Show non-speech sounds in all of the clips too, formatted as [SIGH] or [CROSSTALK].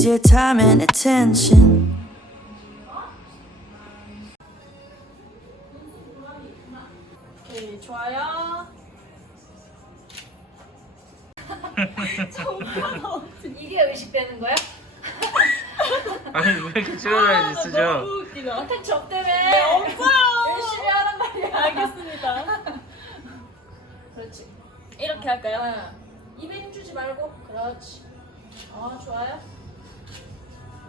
use your time and attention. 오케이, 좋아요. [LAUGHS] 이게 의식되는 거야? 아니 왜 이렇게 찍어줘야지 쓰죠? 너무 웃기다. 접 때문에 네, 없어요. 열심히 하란 말이야. 알겠습니다. [LAUGHS] 그렇지. 이렇게 할까요? 응. 입에 힘 주지 말고. 그렇지. 어, 좋아요.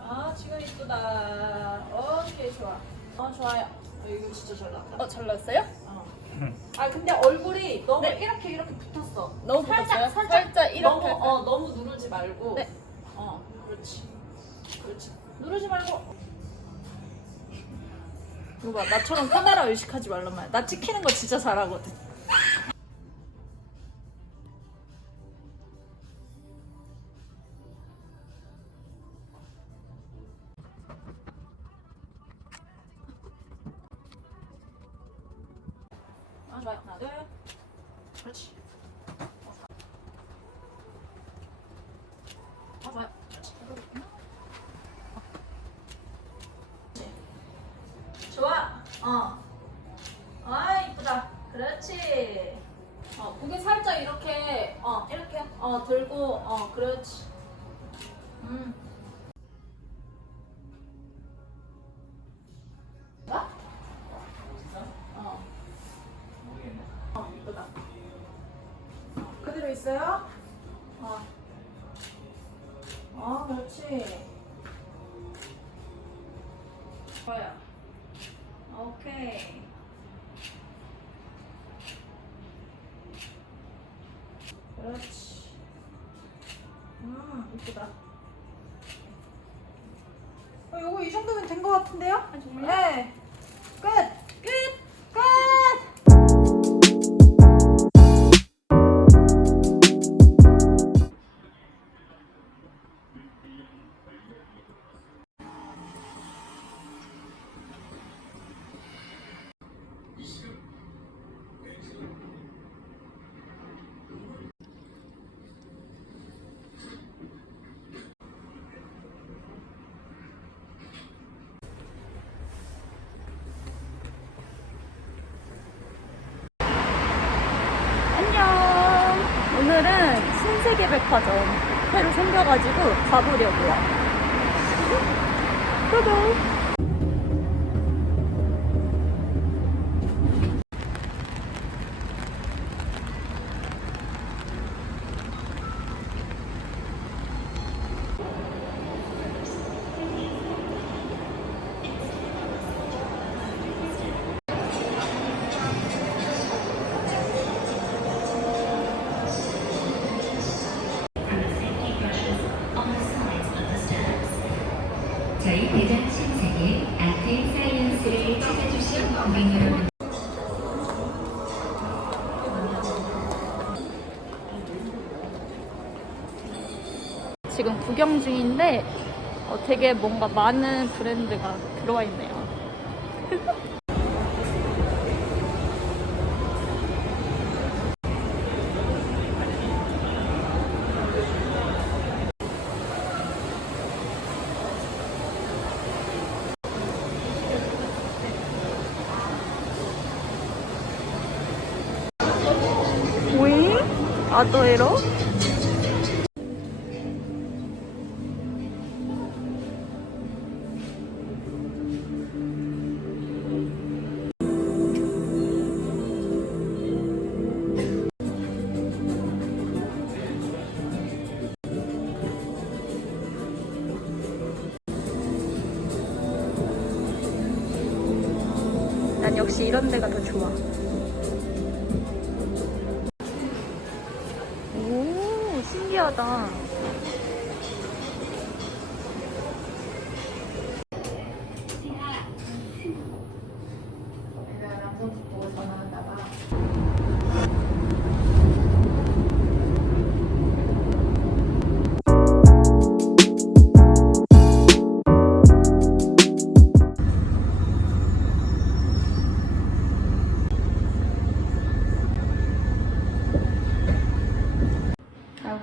아, 지금 이쁘다. 오케이, 좋아. 어, 좋아요. 어, 이거 진짜 잘 나왔다. 어, 잘 나왔어요? 어. [LAUGHS] 아, 근데 얼굴이 너무 네. 이렇게 이렇게 붙었어. 너무 살짝, 붙었어요? 살짝, 살짝 이렇게 너무, 할까요? 어, 너무 누르지 말고. 네. 어, 그렇지. 그렇지. 누르지 말고. 이거 봐, 나처럼 카메라 의식하지 말란 말이야. 나 찍히는 거 진짜 잘하거든. 좋아요. 하나, 둘. 그렇지. 아, 좋아요. 그렇지. 좋아. 어. 아, 이쁘다. 그렇지. 어, 고개 살짝 이렇게, 어, 이렇게, 어, 들고, 어, 그렇지. 음. 좋아요. 오케이. 그렇지. 음, 이쁘다. 어, 이거 이 정도면 된거 같은데요? 아, 정말요? 네. 세계백화점 새로 생겨가지고 가보려고요. [LAUGHS] 고고. 지금 구경 중인데 어, 되게 뭔가 많은 브랜드가 들어와 있네요. 오잉? 아도에로? 난 역시 이런 데가 더 좋아. 신기하다.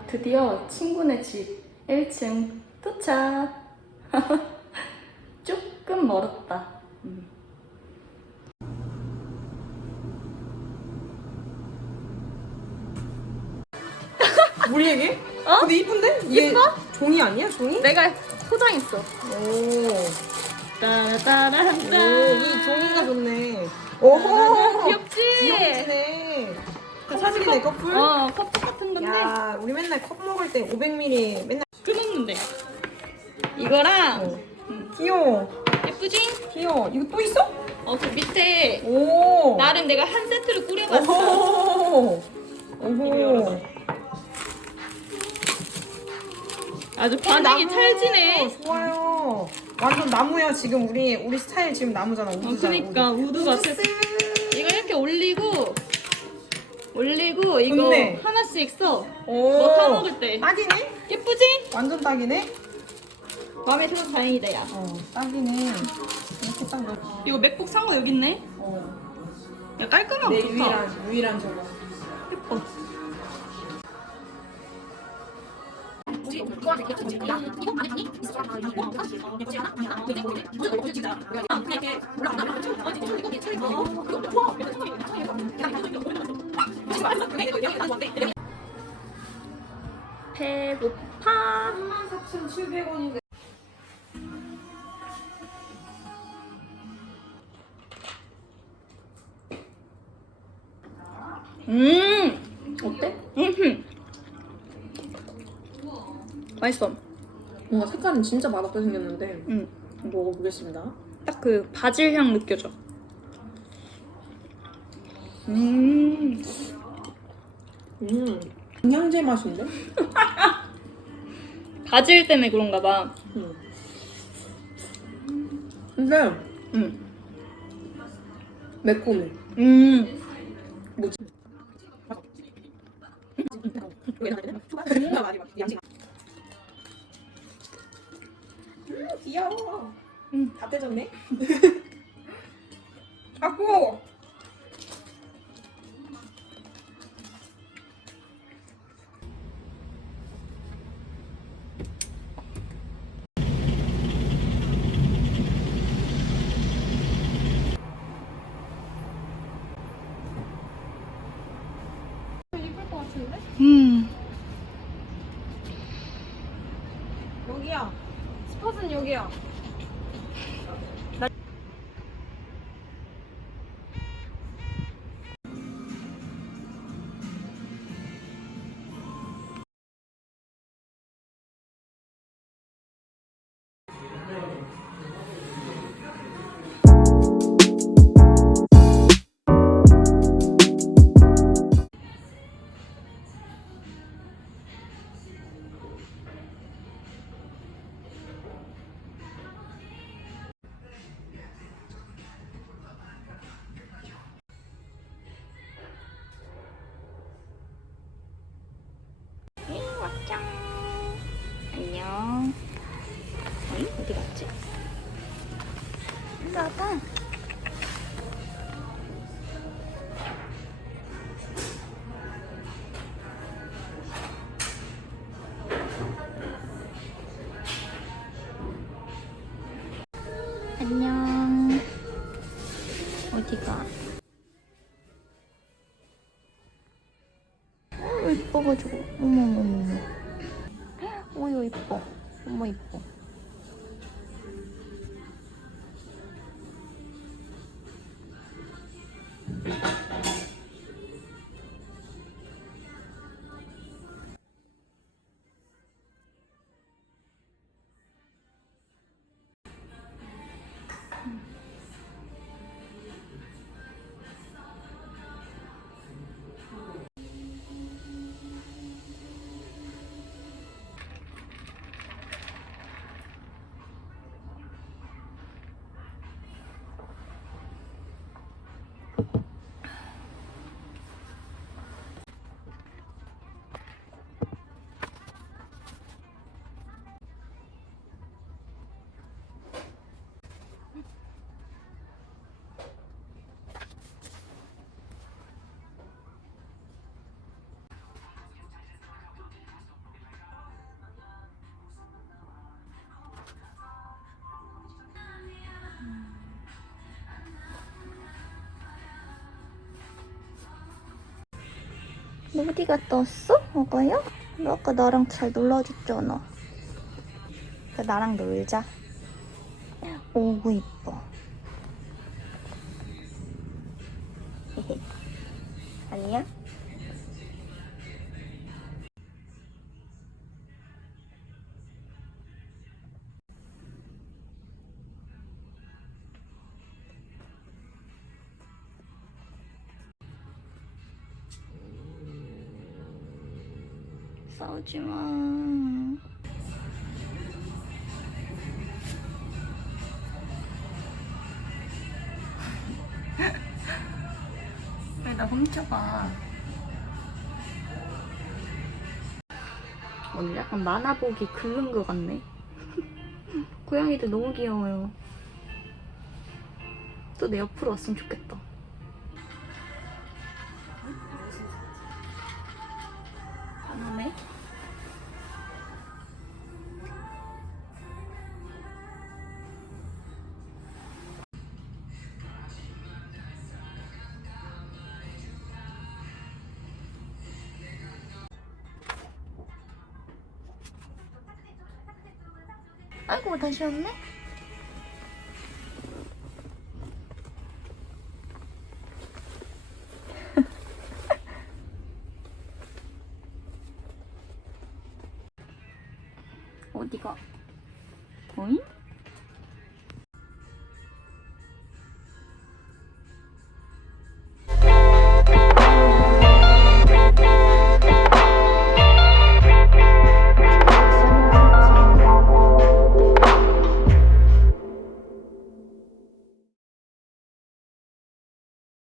드디어 친구네 집 1층 도착. [LAUGHS] 조금 멀었다. 음. [LAUGHS] 우리 얘기? 어? 근데 이쁜데? 이게 이뻐? 종이 아니야? 종이? 내가 포장했어. 오. 따라따라따. 오, 이 종이가 좋네. 오호. 귀엽지? 귀엽지네. 그 사진이네 커플. 어, 컵 같은 건데 야, 우리 맨날 컵 먹을 때 500ml 맨날. 끊었는데. 이거랑 어. 귀여워. 예쁘지? 귀여워. 이거 또 있어? 어, 그 밑에 오. 나름 내가 한 세트를 꾸려봤어. 오호. 오호. 아주 반응이 나무. 찰지네. 좋아요. 완전 나무야 지금 우리 우리 스타일 지금 나무잖아. 어, 우드잖아. 그니까 우드. 우드 같아. 이거 이렇게 올리고 올리고 이거 좋네. 하나씩 써. 오. 뭐타 먹을 때. 딱이네. 예쁘지? 완전 딱이네. 마음에 들어서 다행이다 야. 어, 딱이네. 이렇게 딱 넣어. 이거 맥북 산 거 여기 있네. 어. 야 깔끔하고 내 좋다. 유일한 유일한 저거. 예뻐. 배고파. 34,700원인데. 음 어때? 음 맛있어. 뭔가 색깔은 진짜 맛없게 생겼는데 음. 먹어보겠습니다. 딱 그 바질 향 느껴져. 음. 음, 영양제 맛인데? [LAUGHS] 바질 때문에 그런가 봐. 음. 근데 음. 매콤해. 음. 뭐지? 음, 귀여워. 음. 다 떼졌네. [LAUGHS] 아, 구 스팟 어디 갔지? 나봐. 안녕. 어디가? 어, 이뻐가지고. 어머머머머. [GASPS] 어머 이뻐. 어머 이뻐. 어디 갔다 왔어? 먹어요? 너 아까 나랑 잘 놀아줬잖아. 그 나랑 놀자. 오구 이뻐. [LAUGHS] 아니야? 싸우지 마. 왜 나 훔쳐봐. 오늘 약간 만화 보기 긁는 것 같네. [LAUGHS] 고양이들 너무 귀여워요. 또 내 옆으로 왔으면 좋겠다. 아이고 다시 왔네? 어디가? 어잉?